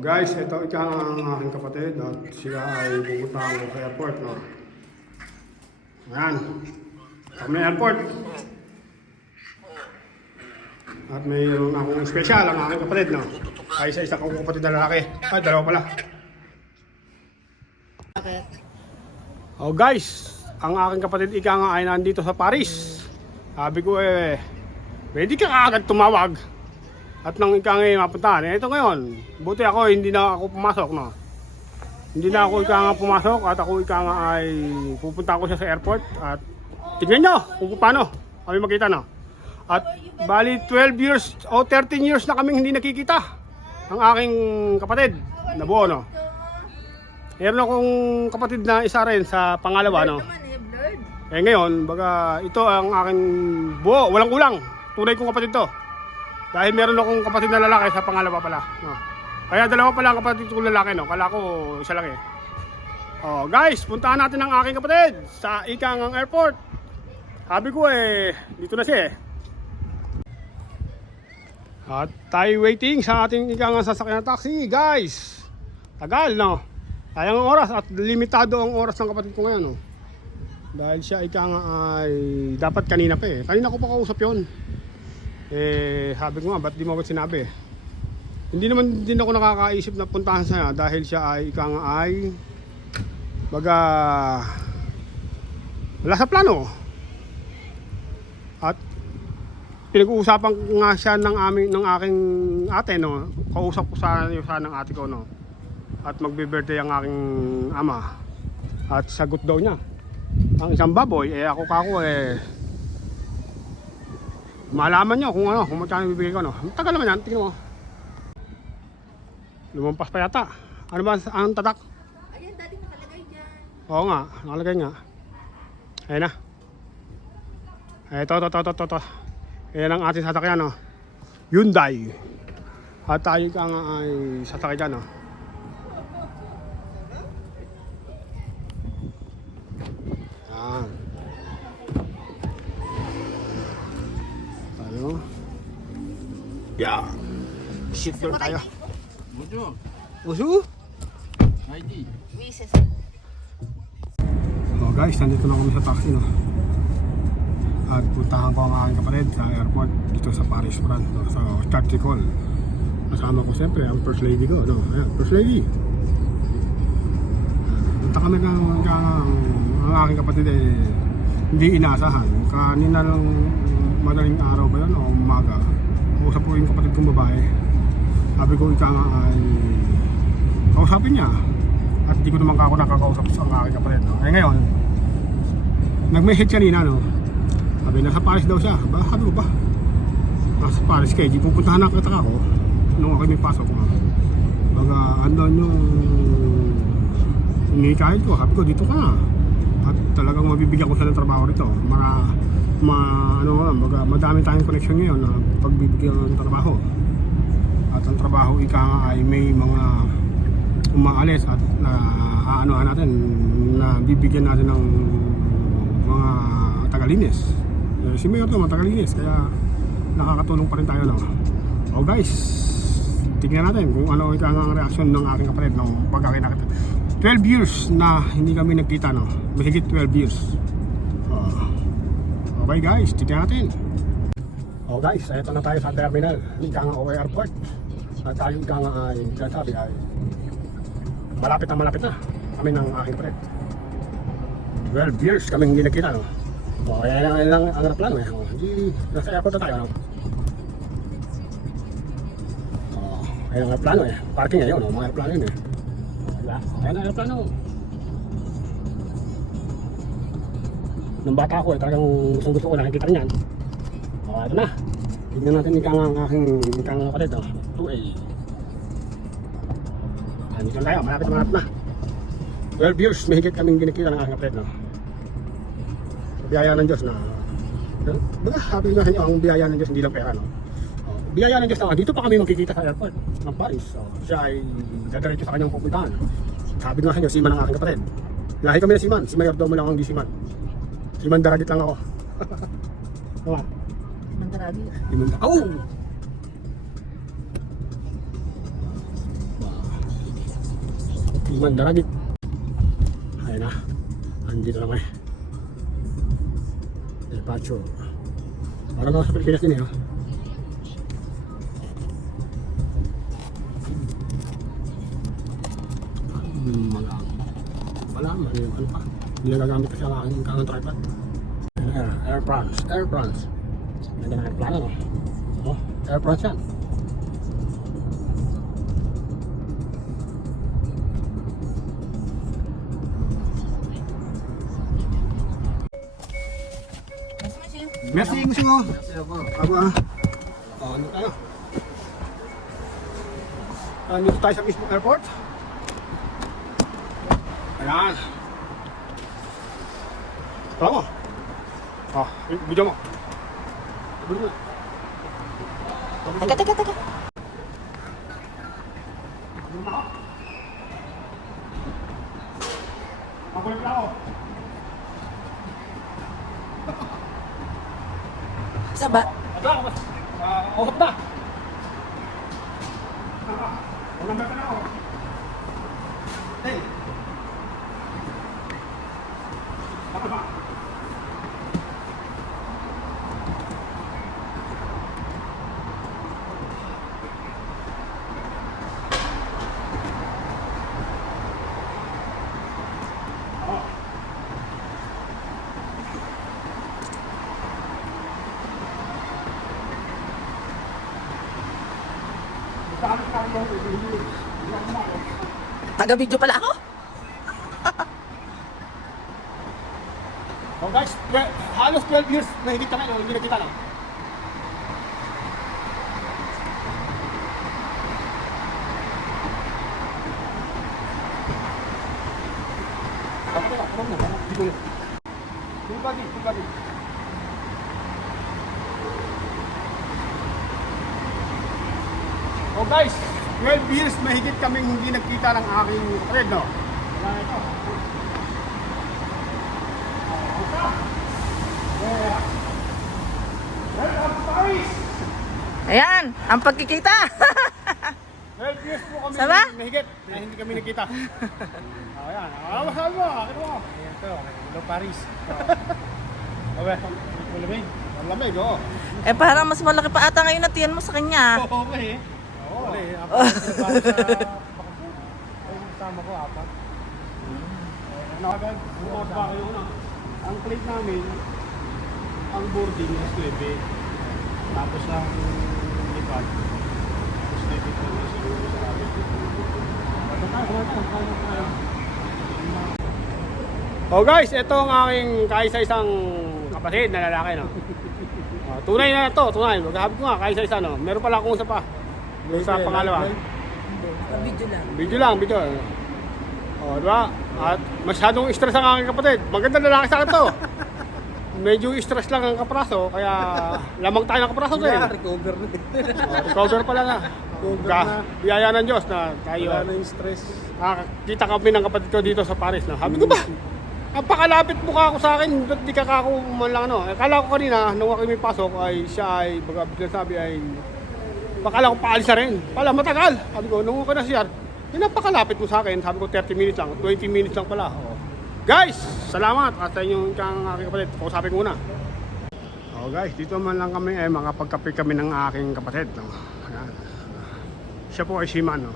Guys, ito ang aking kapatid at siya ay pupuntahan ko sa airport, no? Ayan. Kami airport. At mayroon akong special ang aking kapatid, no? Ay isa kong kapatid na lalaki. Ay, dalawa pala. Oh guys, ang aking kapatid ika nga ay nandito sa Paris. Sabi ko pwede ka agad tumawag. At nang ika ngayon mapuntahan, ito ngayon. Buti ako, hindi na ako pumasok, no? Hindi na ako ika nga pumasok at ako ika nga ay pupunta ko siya sa airport. At tignan nyo kung paano kami makita, no? At bali 12 years o 13 years na kaming hindi nakikita ang aking kapatid na buo, no? Meron akong kapatid na isa rin sa pangalawa, no? Ngayon, baga ito ang aking buo, walang kulang. Tunay kong kapatid to. Dahil meron akong kapatid na lalaki sa pangalawa pala, no? Kaya dalawa pala ang kapatid kong lalaki, no? Kala ko isa lang eh. Oh, guys, puntahan natin ang aking kapatid sa Ikangang Airport. Sabi ko dito na siya eh. At tayo waiting sa ating Ikangang sasakyan na taxi, guys. Tagal, no? Sayang ang oras at limitado ang oras ng kapatid ko ngayon, no? Dahil siya Ikangang ay dapat kanina pa eh. Kanina ko pa kausap yun. Sabi ko nga, ba't di mo ako sinabi? Hindi naman din ako nakakaisip na puntahan siya dahil siya ay ika nga ay baga wala sa plano. At pinag-uusapan nga siya ng aking ate, no? Kausap ko sana ng ate ko, no? At magbe-birthday ang aking ama. At sagot daw niya ang isang baboy, ako kako malaman nyo kung magkano bibigay ko, no? Tagal naman yan, tingnan mo. Lumampas pa yata. Ano ba ang tatak? Ayan, dati nakalagay dyan. Oo nga, nakalagay nga. Ayan na. Ito. Ayan ang ating sasakyan, no? Hyundai. At tayo ka nga ay sasakay dyan, no? Ayan. Yeah. Shit doon tayo. Bonjour. Bonjour. ID. Oui, c'est ça. So guys, nandito na kami sa taxi, no? At puntahan ko ang aking kapatid sa airport dito sa Paris, France, no? Sa Charles de Gaulle. Kasama ko siyempre ang first lady ko, no? Ayan, first lady. Punta kami ang aking kapatid hindi inaasahan. Kanina lang madaling araw ba yun o umaga. Kausap ko yung kapatid kong babae. Sabi ko ika nga ay kausapin niya. At di ko naman ako nakakausap sa aking kapatid, no? Ngayon nag-message kanina, no? Sabi nasa Paris daw siya. Sabi ko ba? Nasa Paris kayo. Di pupuntahan na kita ako nung ako may pasok, no? Baga andon yung inikahit ko. Sabi ko dito ka na. At talagang mabibigyan ko siya ng trabaho rito. Madami tayong connection ngayon na pagbibigyan ng trabaho. At ang trabaho ika ay may mga umaalis at aanohan natin na bibigyan natin ng mga tagalinis. Si Mayor naman tagalinis, kaya nakakatulong pa rin tayo, no? O guys, tingnan natin kung ano ika ang reaksyon ng aking kapatid nung pagkakinakita. 12 years na hindi kami nagkita, no? Mahigit 12 years. Okay guys, tignan natin. Oh guys, eto na tayo sa terminal Ikangang OA Airport. At tayo Ikangang ay sabi ay malapit na kami ng aking kapatid. 12 years kaming hindi nagkita, no? Oh, ayan lang ang aeroplano eh. Oh, hindi, nasa airport na tayo, no? Oh, ayan ang aeroplano eh. Parking ngayon, no? Mga aeroplano yun eh. Diba? Ayan ang aeroplano. Nung bata ko talagang gusto ko nakikita rin yan. Ito na. Tignan natin ang aking kapatid, no? 2A. Dito tayo, malapit na. 12 years, mahigit kaming ginikita ng aking kapatid, no? Biyaya ng Diyos na baga, sabi nga nyo, ang biyaya ng Diyos hindi lang pera, no? Biyaya ng Diyos na dito pa kami magkikita sa airport ng Paris. Siya ay dadiretso sa kanyang pupuntahan. Sabi nga sa inyo, Siman ang aking kapatid. Lahi kami na Siman, si Mayor daw mo lang ang di Siman. Siman Daragit lang ako. Diba? Mandaragi. Oh! Mandaragit. Ayun na. Andito na kami. Departure. Parang ako sa Pilipinas din eh. Oh. Wala, ano pa. Hindi na gagamit kasi ang aking kanang tripod. Air France. Air France. Ganda na aeroplano, no? Oh, Air France yan. Merci, gusto mo. Ako ah. Oh, ano tayo? Nandito tayo sa mismo airport. Ayan. Tama mo. Oh, video mo. Video mo. Teka. Makulit lang ako. Saba. Usap na. Unang bata na ako. Hey. Tama ba? Taga-video pala ako. Oh guys, halos 12 years na hindi kami, hindi nakita lang. Tibagi. Oh guys, 12 years mahigit kaming hindi nagkita ng aking kapatid, no? Wala ito. Welcome to Paris! Ayan, ang pagkikita. 12 years po kami Sama? mahigit na hindi kami nagkita. Ayan, masabi mo, akin mo. Ayan to, hello Paris. Okay, malamig. Malamig, oo. Eh parang mas malaki pa ata ngayon na tiyan mo sa kanya. Oo, okay. Oo, okay. Sama ko, apat. Agad, bukas pa kayo na. Ang plate namin, ang boarding is 9. Tapos ang lipad, is 9 pa na siguro sa amin. Oh guys, ito ang aking kaisa-isang kapatid na lalaki, no? Tunay na to, tunay. Maghahabi ko nga, kaisa-isa, no? Meron pala akong isa pa. Yung sa pangalawa. Video lang. O, diba? At masyadong stress ang aking kapatid. Maganda lalaki sa akin to. Medyo stress lang ang kapraso, kaya lamang tayo ng kapraso din. Recover na. Recover pala na. Biyaya ng Diyos na tayo. Wala na yung stress. Kita kami ng kapatid ko dito sa Paris. Na. Sabi ko ba? Napakalapit mo ka ako sa akin, ba't di ka ako man lang ano? Akala ko kanina, nung ako may pasok, ay siya ay, baga sabi ay, bakala ko paalis na rin. Pala, matagal. Sabi ko, nung ako na siya, napakalapit mo sa akin. Sabi ko, 30 minutes lang, 20 minutes lang pala. Oh. Guys, salamat at sa inyong aking kapatid. Kausapin ko muna. Oh guys, dito man lang kami, makapagkape kami ng aking kapatid. No? Ayan. Siya po ay Siman. No?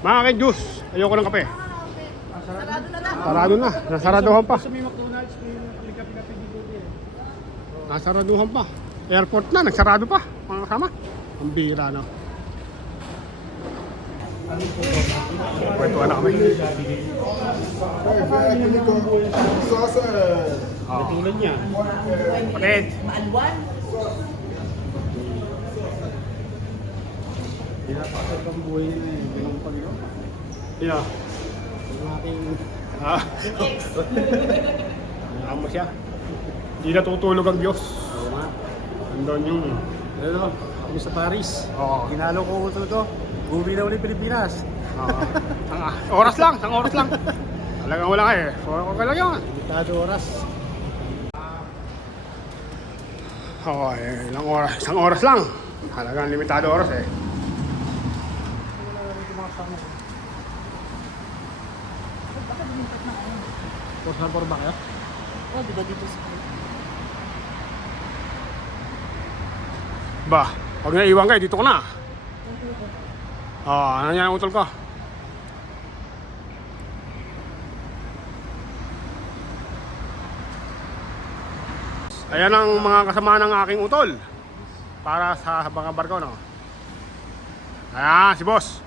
Mga aking juice, ayoko ng kape. Sarado na. Nasaraduhan pa. Sa may McDonald's, may kape-kape dito. Nasaraduhan pa. Airport na, nagsarado pa. Mga kasama. Ang bihira, no? Kwentuhan na kami. Tulad niya. Kapatid. Maalwan. Pinapasal kang buhay niya eh. Ganun pa rin. Yeah. Alam mo siya. Hindi natutulog ang Diyos. Andun yung Ano? Kami sa Paris. Oo. Ginalo ko ito to. Uwi na ulit Pilipinas. Oras lang, isang oras lang. Talagang wala eh. Okay lang yun. Limitado oras. Oo, ilang oras. Isang oras lang. Talagang limitado oras eh. Saan po ba kayo? Oh, di ba dito sa... Ba, pag naiwan kayo, dito ko na. Ano yan ang utol ko? Ayan ang mga kasama ng aking utol. Para sa mga barko, no? Ayan, si boss.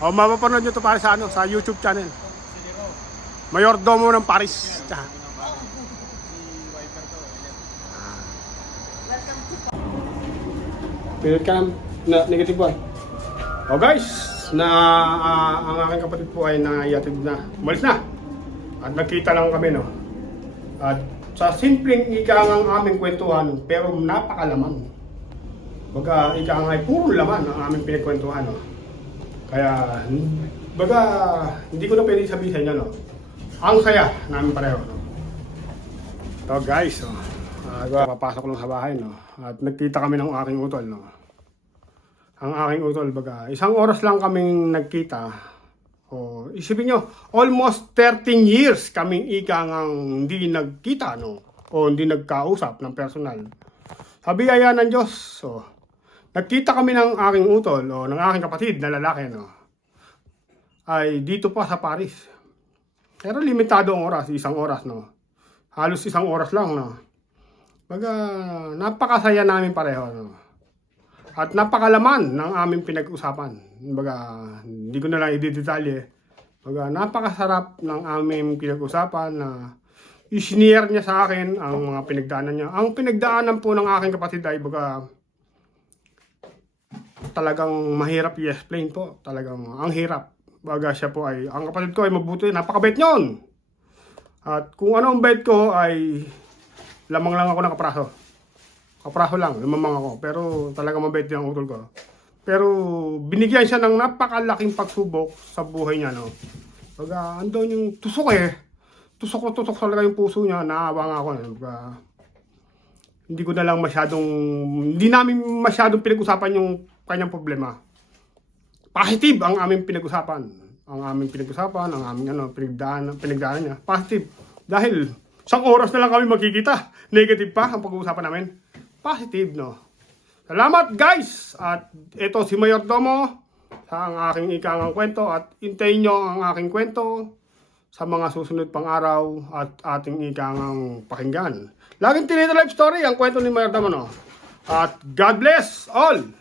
Mapapanood nyo to para sa, sa YouTube channel. Mayordomo ng Paris. Pinod ka na negative one. Guys, ang aking kapatid po ay naiatid na. Umalis na. At nagkita lang kami, no? At sa simpleng ika ng aming kwentuhan, pero napakalaman. Baga, ika nga ay puro laman ang aming pinagkwentuhan, no? Kaya, baga, hindi ko na pwede sabihin sa inyo, no? Ang saya namin pareho, no? So guys, papasok lang sa bahay, no? At nagkita kami ng aking utol, no? Ang aking utol, baga, isang oras lang kaming nagkita. Isipin nyo, almost 13 years kaming ika ngang hindi nagkita, no? O hindi nagkausap ng personal. Sa biyaya ng Diyos, nagkita kami ng aking utol, o ng aking kapatid na lalaki, no? Ay dito pa sa Paris. Pero limitado ang oras, isang oras, no? Halos isang oras lang, no? Baga, napakasaya namin pareho, no? At napakalaman ng aming pinag-usapan. Baga, hindi ko na lang i-detalye. Baga, napakasarap ng aming pinag-usapan na i-share niya sa akin ang mga pinagdaanan niya. Ang pinagdaanan po ng aking kapatid ay baga, talagang mahirap i-explain po. Talagang ang hirap. Baga siya po ay, ang kapatid ko ay mabuti, napakabait nyon. At kung ano ang bait ko ay lamang lang ako ng kapraso. Kapraso lang, lumamang ako. Pero talagang mabait din ang utol ko. Pero binigyan siya ng napakalaking pagsubok sa buhay niya, no? Baga, andun yung tusok eh. Tusok talaga yung puso niya. Naawa nga ako. Baga, hindi ko na lang masyadong, hindi namin masyadong pinag-usapan yung kanyang problema. Positive ang aming pinag-usapan. Ang aming pinagdaanan niya. Positive. Dahil, isang oras na lang kami magkikita. Negative pa ang pag-uusapan namin. Positive, no? Salamat, guys! At ito si Mayordomo sa ang aking ikangang kwento. At hintayin nyo ang aking kwento sa mga susunod pang araw at ating ikangang pakinggan. Laging tinito life story ang kwento ni Mayordomo, no? At God bless all!